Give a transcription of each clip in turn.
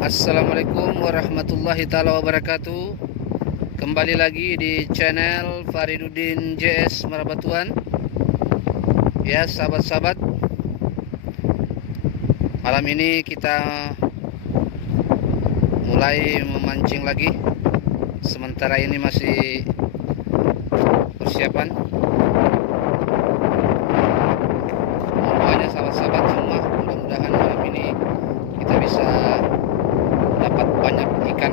Assalamualaikum warahmatullahi taala wabarakatuh. Kembali lagi di channel Faridudin JS Marabatuan. Ya sahabat-sahabat, malam ini kita mulai memancing lagi. Sementara ini masih persiapan. Semuanya sahabat-sahabat semua, mudah-mudahan malam ini kita bisa dapat banyak ikan.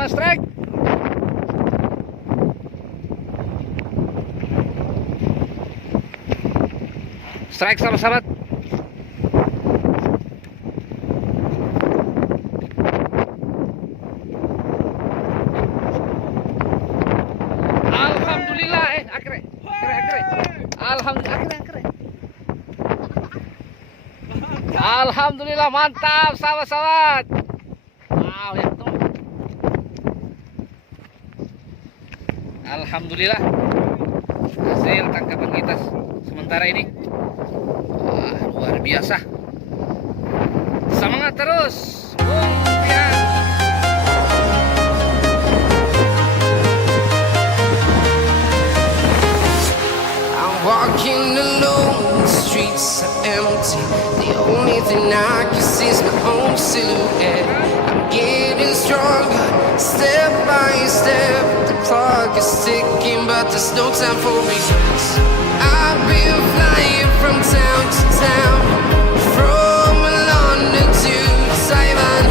Semua strike. Strike sahabat-sahabat. Alhamdulillah akhirnya. Alhamdulillah akhirnya. Alhamdulillah mantap sahabat-sahabat. Wow, ya tuh. Alhamdulillah hasil tangkapan kita sementara ini. Wah, luar biasa. Semangat terus, Bung Pian. I'm walking alone, the streets are empty. The only thing I can see is my own silhouette. I'm getting stronger, step by step. The clock is ticking, but there's no time for regrets. I've been flying from town to town, from London to Taiwan.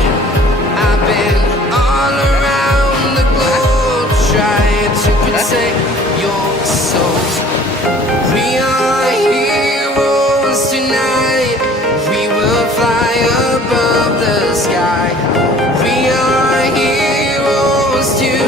I've been all around the globe, trying to protect your soul. We are heroes tonight. We will fly above the sky. We are heroes tonight.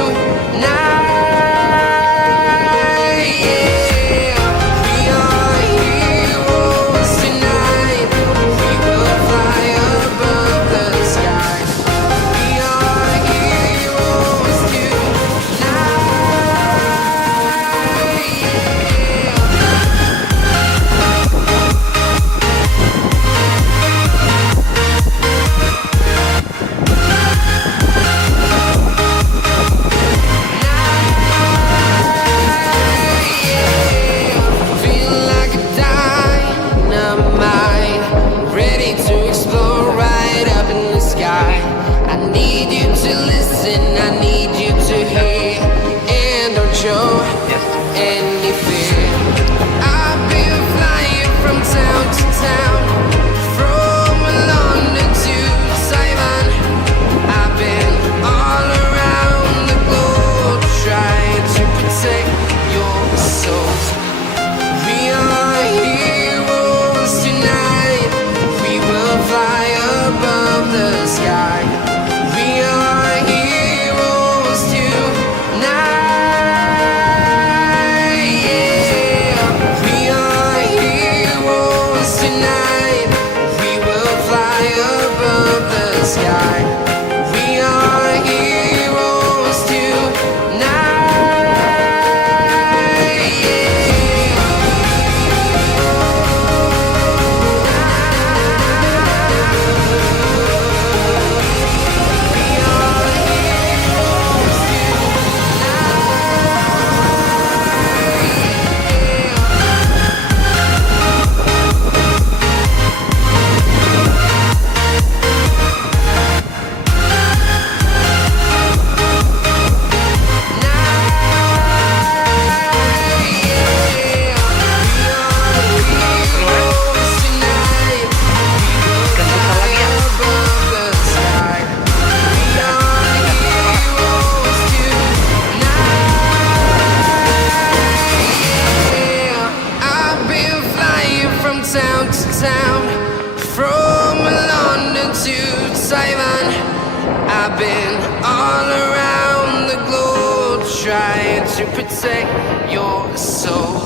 I've been all around the globe trying to protect your soul.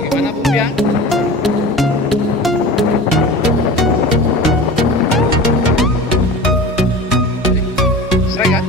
Gimana Bung Pian? Strike ya?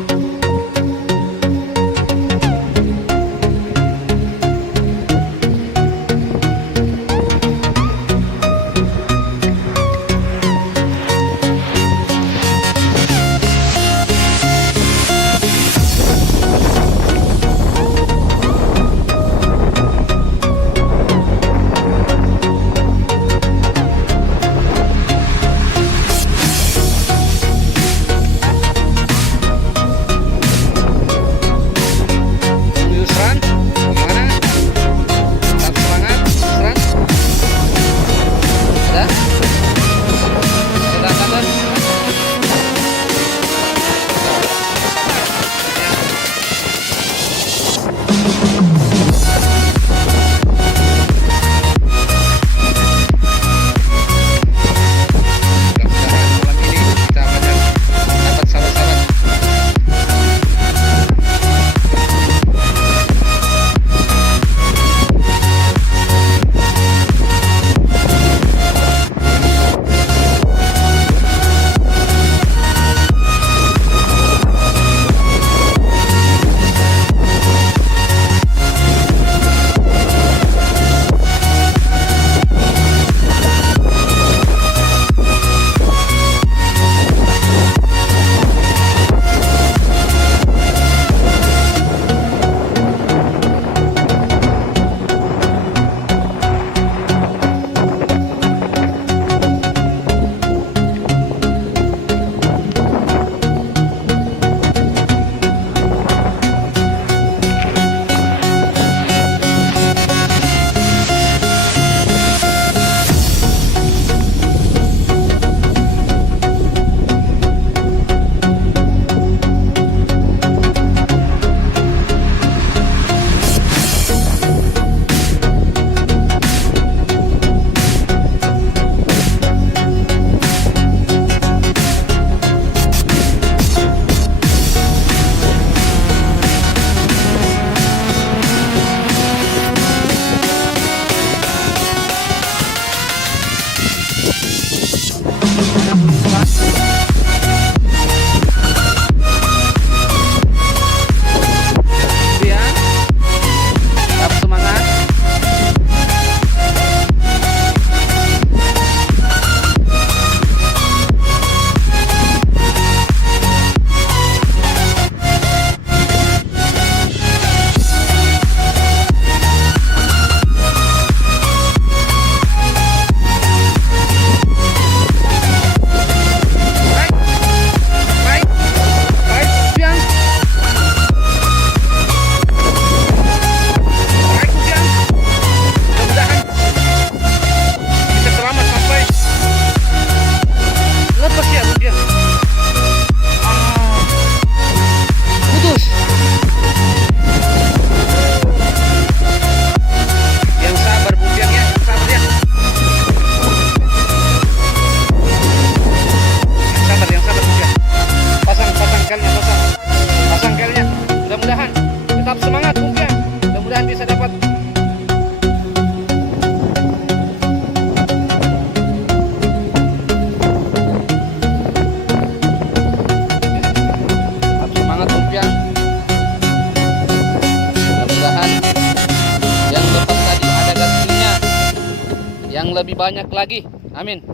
lebih banyak lagi. Amin.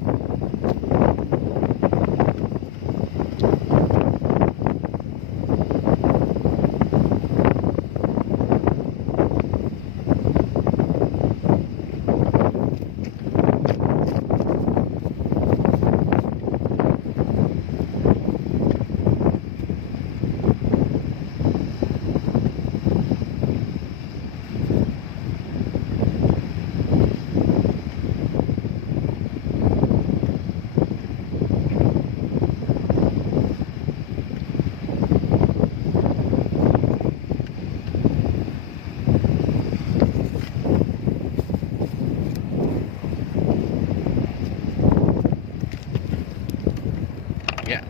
Ya,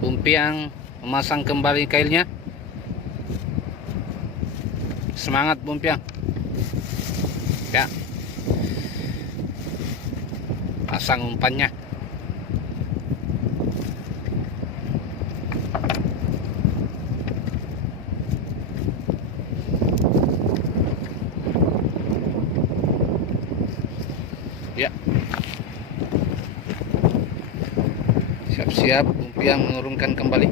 Bumpiang memasang kembali kailnya. Semangat Bumpiang. Ya, pasang umpannya. Ya, siap-siap Bumpiang menurunkan kembali.